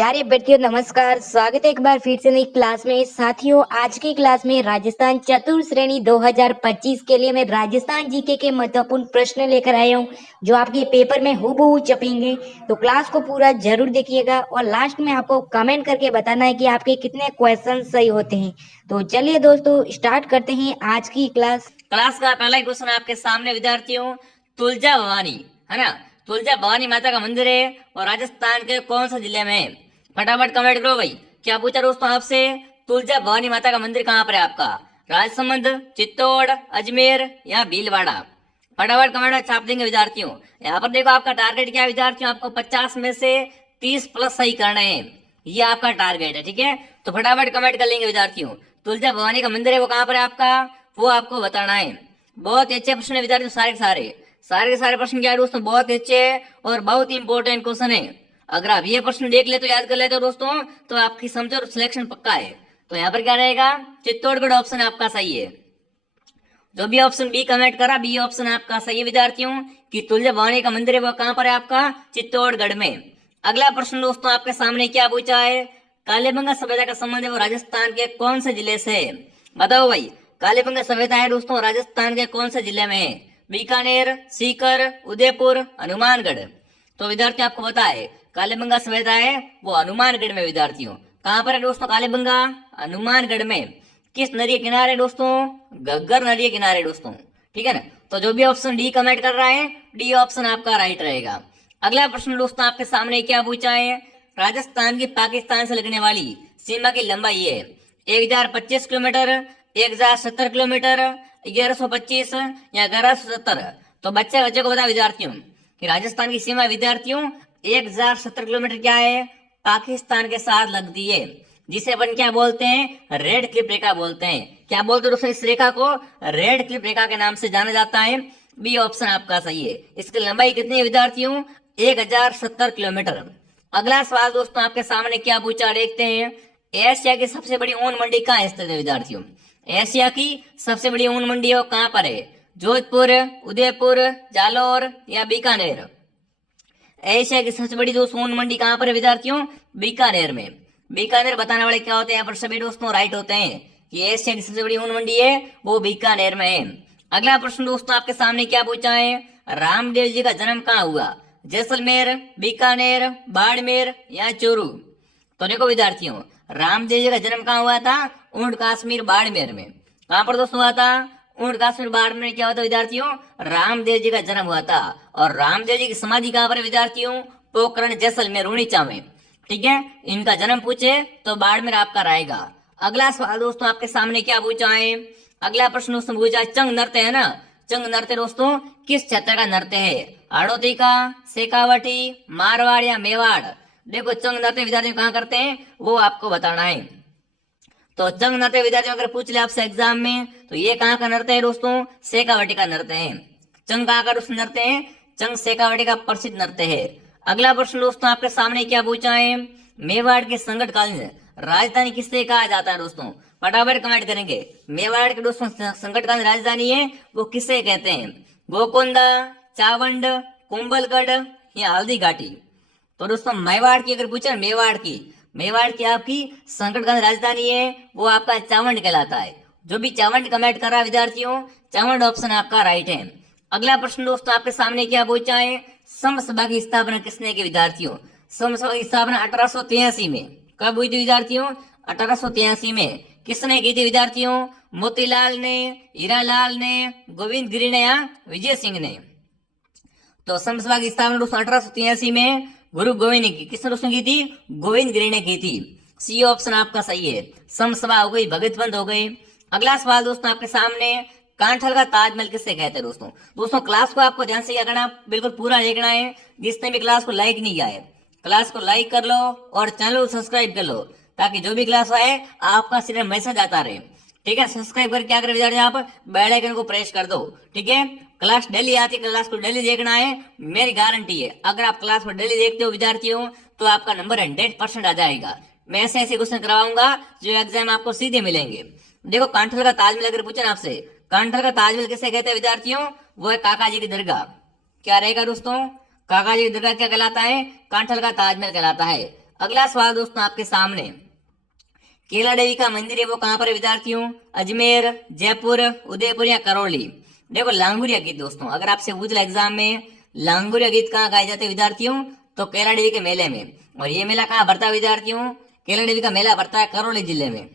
प्यारे विद्यार्थियों नमस्कार। स्वागत है एक बार फिर से नई क्लास में। साथियों, आज की क्लास में राजस्थान चतुर्थ श्रेणी 2025 के लिए मैं राजस्थान जीके के महत्वपूर्ण प्रश्न लेकर आया हूं, जो आपके पेपर में हूबहू छपेंगे। तो क्लास को पूरा जरूर देखिएगा और लास्ट में आपको कमेंट करके बताना है कि आपके कितने क्वेश्चन सही होते हैं। तो चलिए दोस्तों, स्टार्ट करते हैं आज की क्लास। क्लास का पहला क्वेश्चन आपके सामने विद्यार्थियों, तुलजा भवानी है ना। तुलजा भवानी माता का मंदिर है और राजस्थान के कौन सा जिले में है? फटाफट कमेंट करो भाई। क्या पूछा दोस्तों आपसे? तुलजा भवानी माता का मंदिर कहाँ पर है आपका? राजसमंद, चित्तौड़, अजमेर या भीलवाड़ा? फटाफट कमेंट में छाप देंगे विद्यार्थियों। यहाँ पर देखो आपका टारगेट क्या है विद्यार्थियों, आपको 50 में से 30 प्लस सही करना है। ये आपका टारगेट है, ठीक है। तो फटाफट कमेंट कर लेंगे विद्यार्थियों। तुलजा भवानी का मंदिर है वो कहाँ पर है आपका, वो आपको बताना है। बहुत ही अच्छे प्रश्न है विद्यार्थियों, सारे के सारे प्रश्न क्या है दोस्तों, बहुत ही अच्छे और बहुत ही इंपॉर्टेंट क्वेश्चन है। अगर आप ये प्रश्न देख ले तो याद कर लेते हो दोस्तों, तो आपकी समझो और सिलेक्शन पक्का है। तो यहाँ पर क्या रहेगा, चित्तौड़गढ़ ऑप्शन आपका सही है। जो भी ऑप्शन बी कमेंट करा, बी ऑप्शन आपका सही है विद्यार्थियों, कि तुलजा भवानी का मंदिर है वो कहाँ पर है आपका, चित्तौड़गढ़ में। अगला प्रश्न दोस्तों आपके सामने क्या पूछा है, कालीबंगा सभ्यता का संबंध है वो राजस्थान के कौन से जिले से है? बताओ भाई। कालीबंगा सभ्यता है दोस्तों राजस्थान के कौन से जिले में है? बीकानेर, सीकर, उदयपुर, हनुमानगढ़? तो विद्यार्थी आपको पता है कालीबंगा सभ्यता है वो हनुमानगढ़ में विद्यार्थियों। कहाँ पर है दोस्तों कालीबंगा? हनुमानगढ़ में। किस नदी के किनारे दोस्तों? घग्गर नदी के किनारे दोस्तों, ठीक है ना। तो जो भी ऑप्शन डी कमेंट कर रहा है, डी ऑप्शन आपका राइट रहेगा। अगला प्रश्न दोस्तों आपके सामने क्या पूछा है, राजस्थान की पाकिस्तान से लगने वाली सीमा की लंबाई है 1025 किलोमीटर, 1070 किलोमीटर, 1125 या 1170? तो बच्चे को बता विद्यार्थियों कि राजस्थान की सीमा विद्यार्थियों 1070 किलोमीटर क्या है, पाकिस्तान के साथ लगती है, जिसे अपन क्या बोलते हैं, रेड क्लिप रेखा बोलते हैं। क्या बोलते हैं दोस्तों इस रेखा को? रेड क्लिप रेखा के नाम से जाना जाता है। बी ऑप्शन आपका सही है। इसकी लंबाई कितनी है विद्यार्थियों? 1070 किलोमीटर। अगला सवाल दोस्तों आपके सामने क्या पूछा देखते हैं, एशिया की सबसे बड़ी ऊन मंडी कहाँ स्थित है विद्यार्थियों? एशिया की सबसे बड़ी ऊन मंडी है वो कहाँ पर है? जोधपुर, उदयपुर, जालौर या बीकानेर? एशिया की सबसे बड़ी दोस्तों ऊन मंडी कहाँ पर है विद्यार्थियों? बीकानेर में। बीकानेर बताने वाले क्या होते हैं यहाँ पर सभी दोस्तों, राइट होते हैं कि एशिया की सबसे बड़ी ऊन मंडी है वो बीकानेर में है। अगला प्रश्न दोस्तों आपके सामने क्या पूछा है, रामदेव जी का जन्म कहाँ हुआ? जैसलमेर, बीकानेर, बाड़मेर या चूरू? तो देखो विद्यार्थियों, रामदेव जी का जन्म कहाँ हुआ था? ऊंट कश्मीर बाड़मेर में। कहाँ पर दोस्तों हुआ था? ऊंट कश्मीर बाड़मेर में क्या हुआ था विद्यार्थियों? रामदेव जी का जन्म हुआ था। और रामदेव जी की समाधि कहाँ पर है विद्यार्थियों? पोखरण जैसलमेर रूणीचा में, ठीक है। इनका जन्म पूछे तो बाड़मेर आपका रहेगा। अगला सवाल दोस्तों आपके सामने क्या पूछा है, अगला प्रश्न दोस्तों पूछा चंग नृत्य है ना। चंग नृत्य दोस्तों किस क्षेत्र का नृत्य है? हाड़ौती का, शेखावटी, मारवाड़ या मेवाड़? देखो चंग नृत्य विद्यार्थी कहाँ करते हैं वो आपको बताना है। तो चंग नृत्य विद्यार्थियों अगर पूछ ले आपसे एग्जाम में, तो ये कहाँ का नृत्य है दोस्तों? शेखावटी का नृत्य है। चंग कहाँ का दोस्तों नृत्य है? चंग शेखावटी का प्रसिद्ध नृत्य है। अगला प्रश्न दोस्तों आपके सामने क्या पूछा है, मेवाड़ के संकटकालीन राजधानी किससे कहा जाता है दोस्तों? फटाफट कमेंट करेंगे। मेवाड़ के दोस्तों संकटकालीन राजधानी है वो किसे कहते हैं? गोकुंदा, चावंड, कुंभलगढ़ या हल्दी घाटी? तो दोस्तों मेवाड़ की अगर पूछे, मेवाड़ की आपकी संकटकालीन राजधानी है वो आपका चावंड कहलाता है। जो भी चावंड कमेंट कर रहा है विद्यार्थियों, चावंड ऑप्शन आपका राइट है। अगला प्रश्न दोस्तों आपके सामने क्या पूछा है, समसभा की स्थापना किसने की विद्यार्थियों? समसभा की स्थापना 1883 में। कब हुई थी विद्यार्थियों? 1883 में। किसने की थी विद्यार्थियों? मोतीलाल ने, हीरालाल ने, गोविंद गिरी ने या विजय सिंह ने? तो समसभा की स्थापना दोस्तों 1883 में गुरु गोविंद ने की। किसने दोस्तों की थी? गोविंद गिरी ने की थी। सी ऑप्शन आपका सही है। समसभा हो गई, भगत बंद हो गई। अगला सवाल दोस्तों आपके सामने, कांठल का ताजमहल किससे कहते हैं दोस्तों? दोस्तों क्लास को आपको ध्यान से क्या करना, बिल्कुल पूरा देखना है। जिसने भी क्लास को लाइक नहीं किया है, क्लास को लाइक कर लो और चैनल को सब्सक्राइब कर लो, ताकि जो भी क्लास आए आपका सीधा मैसेज आता रहे, ठीक है। सब्सक्राइब करके क्या करें विद्यार्थी, आप बेल आइकन को प्रेस कर दो, ठीक है। क्लास डेली आती है, क्लास को डेली देखना है, मेरी गारंटी है। अगर आप क्लास को डेली देखते हो विद्यार्थियों, तो आपका नंबर 100% आ जाएगा। मैं ऐसे ऐसे क्वेश्चन करवाऊंगा जो एग्जाम आपको सीधे मिलेंगे। देखो कांठल का ताजमहल अगर पूछे ना आपसे, कांठल का ताजमहल किसे कहते हैं विद्यार्थियों? वो है काका जी की दरगाह। क्या रहेगा दोस्तों? काका जी की दरगाह क्या कहलाता है? कांठल का ताजमहल कहलाता है। अगला सवाल दोस्तों आपके सामने, केला देवी का मंदिर है वो कहाँ पर है विद्यार्थियों? अजमेर, जयपुर, उदयपुर या करौली? देखो लांगुरिया गीत दोस्तों, अगर आपसे पूछ ले एग्जाम में लांगुरिया गीत कहाँ गाए जाते हैं विद्यार्थियों, तो केला देवी के मेले में। और ये मेला कहाँ भरता है विद्यार्थियों? केला देवी का मेला भरता है करौली जिले में।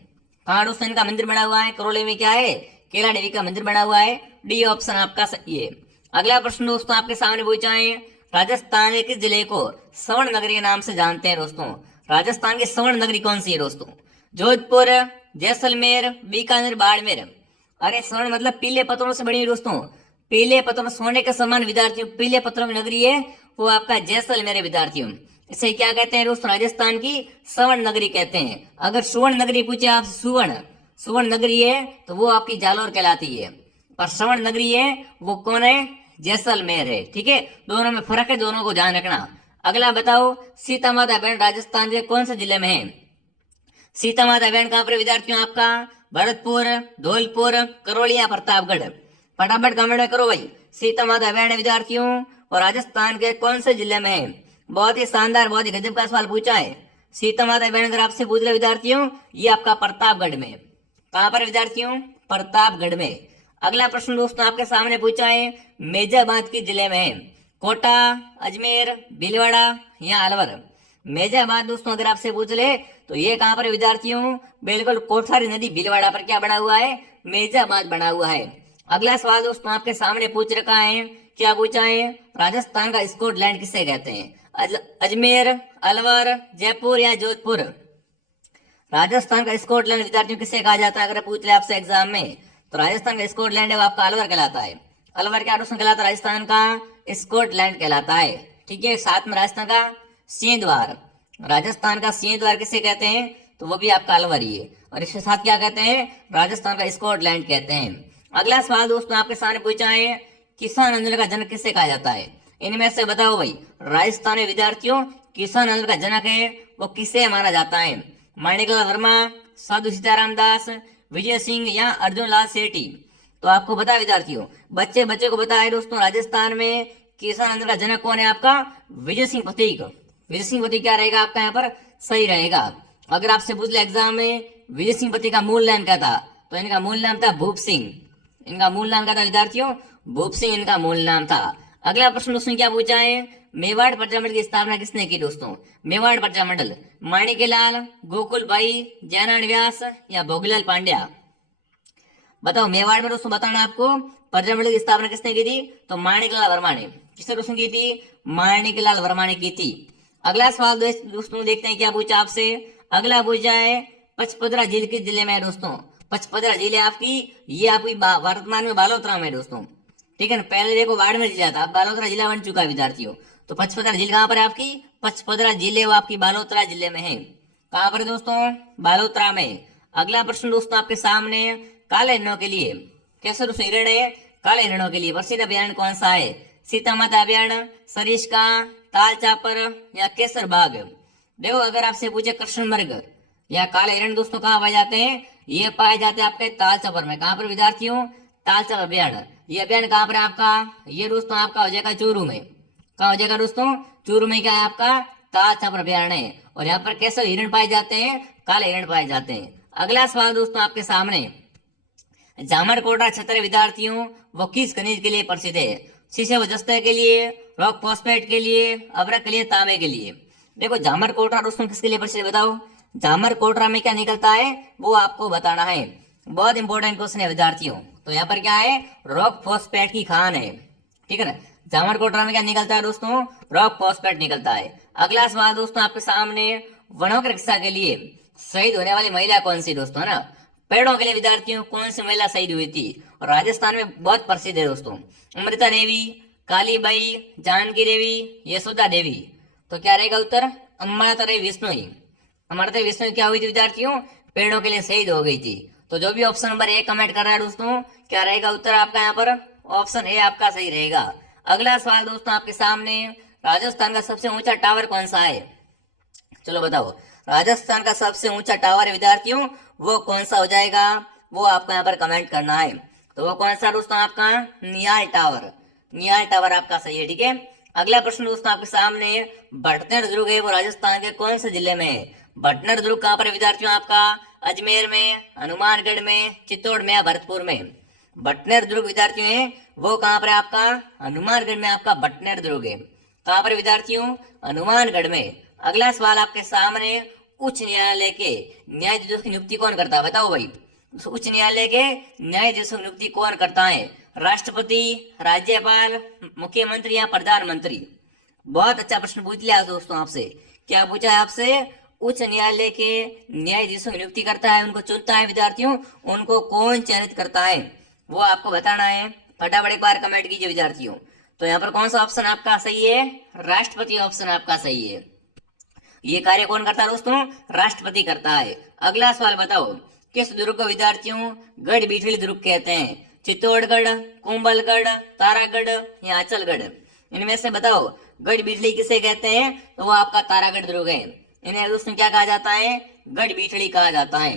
कहाँ दोस्तों इनका मंदिर बना हुआ है? करौली में क्या है? केला देवी का मंदिर बना हुआ है। डी ऑप्शन आपका सही है। अगला प्रश्न दोस्तों आपके सामने पूछा है, राजस्थान के किस जिले को स्वर्ण नगरी के नाम से जानते हैं दोस्तों? राजस्थान की स्वर्ण नगरी कौन सी है दोस्तों? जोधपुर, जैसलमेर, बीकानेर, बाड़मेर? अरे स्वर्ण मतलब पीले पत्थरों से बनी है दोस्तों, पीले पत्थरों, सोने के समान विद्यार्थियों, पीले पत्थरों की नगरी है वो आपका जैसलमेर है विद्यार्थियों। इसे क्या कहते हैं दोस्तों? राजस्थान की स्वर्ण नगरी कहते हैं। अगर सुवर्ण नगरी पूछे आप, सुवर्ण सुवर्ण नगरी है तो वो आपकी जालौर कहलाती है, पर स्वर्ण नगरी है वो कौन है? जैसलमेर है। ठीक है, दोनों में फर्क है, दोनों को ध्यान रखना। अगला बताओ, सीता माता बैंड राजस्थान के कौन से जिले में है? सीता माता बैंड कहाँ पर विद्यार्थियों आपका? भरतपुर, धौलपुर, करौली या प्रतापगढ़? फटाफट कमेंट करो भाई। सीता माता बैंड विद्यार्थियों और राजस्थान के कौन से जिले में है? बहुत ही शानदार, बहुत ही गजब का सवाल पूछा है। सीता माता बैंड अगर आपसे पूछ रहे विद्यार्थियों, ये आपका प्रतापगढ़ में। कहाँ पर विद्यार्थियों? प्रतापगढ़ में। अगला प्रश्न दोस्तों आपके सामने पूछा है, मेजाबाद किस जिले में है? कोटा, अजमेर, भीलवाड़ा या अलवर? मेजाबाद दोस्तों अगर आपसे पूछ ले तो ये कहाँ पर है विद्यार्थियों? बिल्कुल कोठारी नदी भीलवाड़ा पर क्या बना हुआ है? मेजाबाद बना हुआ है। अगला सवाल दोस्तों आपके सामने पूछ रखा है, क्या पूछा है? राजस्थान का स्कॉटलैंड किसे कहते हैं? अजमेर, अलवर, जयपुर या जोधपुर? राजस्थान का स्कॉटलैंड विद्यार्थियों किसे कहा जाता है? अगर पूछ ले आपसे एग्जाम में तो राजस्थान का स्कॉटलैंड है वो आपका अलवर कहलाता है। अलवर क्या दोस्तों कहलाता है? राजस्थान का स्कॉटलैंड कहलाता है। ठीक है, साथ में राजस्थान का सिंह द्वार, राजस्थान का सिंह द्वार किसे कहते हैं? तो वो भी आपका अलवर ही है। और इसके साथ क्या कहते हैं? राजस्थान का स्कॉटलैंड कहते हैं। अगला सवाल दोस्तों आपके सामने पूछा है, किसान आंदोलन का जनक किसे कहा जाता है? इनमें से बताओ भाई। राजस्थान में विद्यार्थियों किसान आंदोलन का जनक है वो किसे माना जाता है? माणिकलाल वर्मा, साधु सीताराम दास, विजय सिंह या अर्जुन लाल सेठी? तो आपको बता विद्यार्थियों, बच्चे बच्चे को बताया दोस्तों, राजस्थान में किसान आंदोलन का जनक कौन है आपका? विजय सिंह पथिक। विजय सिंह पथिक क्या रहेगा आपका यहाँ पर? सही रहेगा। अगर आपसे पूछ ले एग्जाम में विजय सिंह पथिक का मूल नाम क्या था, तो इनका मूल नाम था भूप सिंह। इनका मूल नाम क्या था विद्यार्थियों? भूप सिंह इनका मूल नाम था। अगला प्रश्न दोस्तों क्या पूछा है, मेवाड़ प्रजामंडल की स्थापना किसने की दोस्तों? मेवाड़ प्रजामंडल माणिक्यलाल, गोकुल भाई, जयनारायण व्यास या भोगीलाल पांड्या? बताओ मेवाड़ में दोस्तों बताना आपको प्रजामंडल की स्थापना किसने की थी? तो माणिक्यलाल वर्मा ने। किसने दोस्तों की थी? माणिक्यलाल वर्मा ने की थी। अगला सवाल दोस्तों देखते हैं क्या पूछा आपसे। अगला पूछा है, पचपदरा झील किस जिले में है दोस्तों? पचपदरा झील है आपकी, ये आपकी वर्तमान में बालोतरा में दोस्तों। ठीक है ना, पहले देखो बाड़मेर जिला था, अब बालोतरा जिला बन चुका है विद्यार्थियों। तो पचपदरा झील कहाँ पर है आपकी? पचपदरा जिले वो आपकी बालोतरा जिले में है। कहाँ पर है दोस्तों? बालोतरा में। अगला प्रश्न दोस्तों आपके सामने, काले हिरणों के लिए कैसे दोस्तों हिरण है? काले हिरणों के लिए प्रसिद्ध अभ्यारण्य कौन सा है? सीता माता अभ्यारण्य, सरिस्का, ताल चापर या केसर बाग? देखो अगर आपसे पूछे कृष्णमृग या काले हिरण दोस्तों कहाँ पाए जाते हैं? ये पाए जाते हैं आपके ताल चापर में। कहाँ पर विद्यार्थियों? ताल चापर अभ्यारण्य। ये अभ्यारण्य कहाँ पर है आपका? ये दोस्तों आपका हो जाएगा चूरू में। कहाँ हो जाएगा दोस्तों? चूरू में क्या है आपका? ताल चापर अभ्यारण्य है। और यहाँ पर कैसे हिरण पाए जाते हैं? काले हिरण पाए जाते हैं। अगला सवाल दोस्तों आपके सामने, जामरकोटा क्षेत्र विद्यार्थियों वो किस खनिज के लिए प्रसिद्ध है? शीशे व जस्ते के लिए, रॉक फॉस्फेट के लिए, अभ्रक के लिए, तांबे के लिए? देखो जामरकोटा दोस्तों किसके लिए प्रसिद्ध बताओ? जामरकोटा में क्या निकलता है वो आपको बताना है। बहुत इंपॉर्टेंट क्वेश्चन है विद्यार्थियों। तो यहाँ पर क्या है? रॉक फॉस्फेट की खान है। ठीक है ना, जामरकोटा में क्या निकलता है दोस्तों? रॉक फॉस्फेट निकलता है। अगला सवाल दोस्तों आपके सामने, वनों की रक्षा के लिए शहीद होने वाली महिला कौन सी दोस्तों? है ना, पेड़ों के लिए विद्यार्थियों कौन सी महिला शहीद हुई थी? और राजस्थान में बहुत प्रसिद्ध है दोस्तों, अमृता देवी, कालीबाई, जानकी देवी, यशोदा देवी? तो क्या रहेगा उत्तर? अमृता देवी विष्णोई। अमृता देवी विष्णोई क्या हुई थी विद्यार्थियों? पेड़ों के लिए शहीद हो गई थी। तो जो भी ऑप्शन नंबर ए कमेंट कर रहा है दोस्तों, क्या रहेगा उत्तर आपका यहाँ पर? ऑप्शन ए आपका सही रहेगा। अगला सवाल दोस्तों आपके सामने, राजस्थान का सबसे ऊंचा टावर कौन सा है? चलो बताओ, राजस्थान का सबसे ऊंचा टावर विद्यार्थियों वो कौन सा हो जाएगा? वो आपको यहाँ पर कमेंट करना है। तो वो कौन सा दोस्तों आपका? Niall tower. नियाल टावर आपका सही है। ठीक है, अगला प्रश्न दोस्तों आपके सामने, भटनेर दुर्ग है वो राजस्थान के कौन से जिले में है? भटनेर दुर्ग कहाँ पर है विद्यार्थियों? आपका अजमेर में, हनुमानगढ़ में, चित्तौड़ में या भरतपुर में? भटनेर दुर्ग विद्यार्थियों है वो कहाँ पर है? आपका हनुमानगढ़ में आपका भटनेर दुर्ग है। कहाँ पर विद्यार्थियों? हनुमानगढ़ में। अगला सवाल आपके सामने, उच्च न्यायालय के न्यायाधीशों की नियुक्ति कौन करता है? बताओ भाई, उच्च न्यायालय के न्यायाधीशों की नियुक्ति कौन करता है? राष्ट्रपति, राज्यपाल, मुख्यमंत्री या प्रधानमंत्री? बहुत अच्छा प्रश्न पूछ लिया दोस्तों आपसे। क्या पूछा है आपसे? उच्च न्यायालय के न्यायाधीशों की नियुक्ति करता है, उनको चुनता है विद्यार्थियों, उनको कौन चयनित करता है वो आपको बताना है। फटाफट एक बार कमेंट कीजिए विद्यार्थियों। तो यहाँ पर कौन सा ऑप्शन आपका सही है? राष्ट्रपति ऑप्शन आपका सही है। ये कार्य कौन करता है दोस्तों? राष्ट्रपति करता है। अगला सवाल बताओ, किस दुर्ग को विद्यार्थियों गढ़ बीठली दुर्ग कहते हैं? चित्तौड़गढ़, कुंभलगढ़, तारागढ़ या अचलगढ़? इनमें से बताओ, गढ़ बीठली किसे कहते हैं? तो वो आपका तारागढ़ दुर्ग है। इन्हें दोस्तों क्या कहा जाता है? गढ़ बीठली कहा जाता है।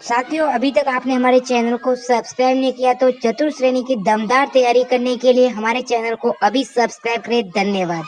साथियों, अभी तक आपने हमारे चैनल को सब्सक्राइब नहीं किया तो चतुर श्रेणी की दमदार तैयारी करने के लिए हमारे चैनल को अभी सब्सक्राइब करें। धन्यवाद।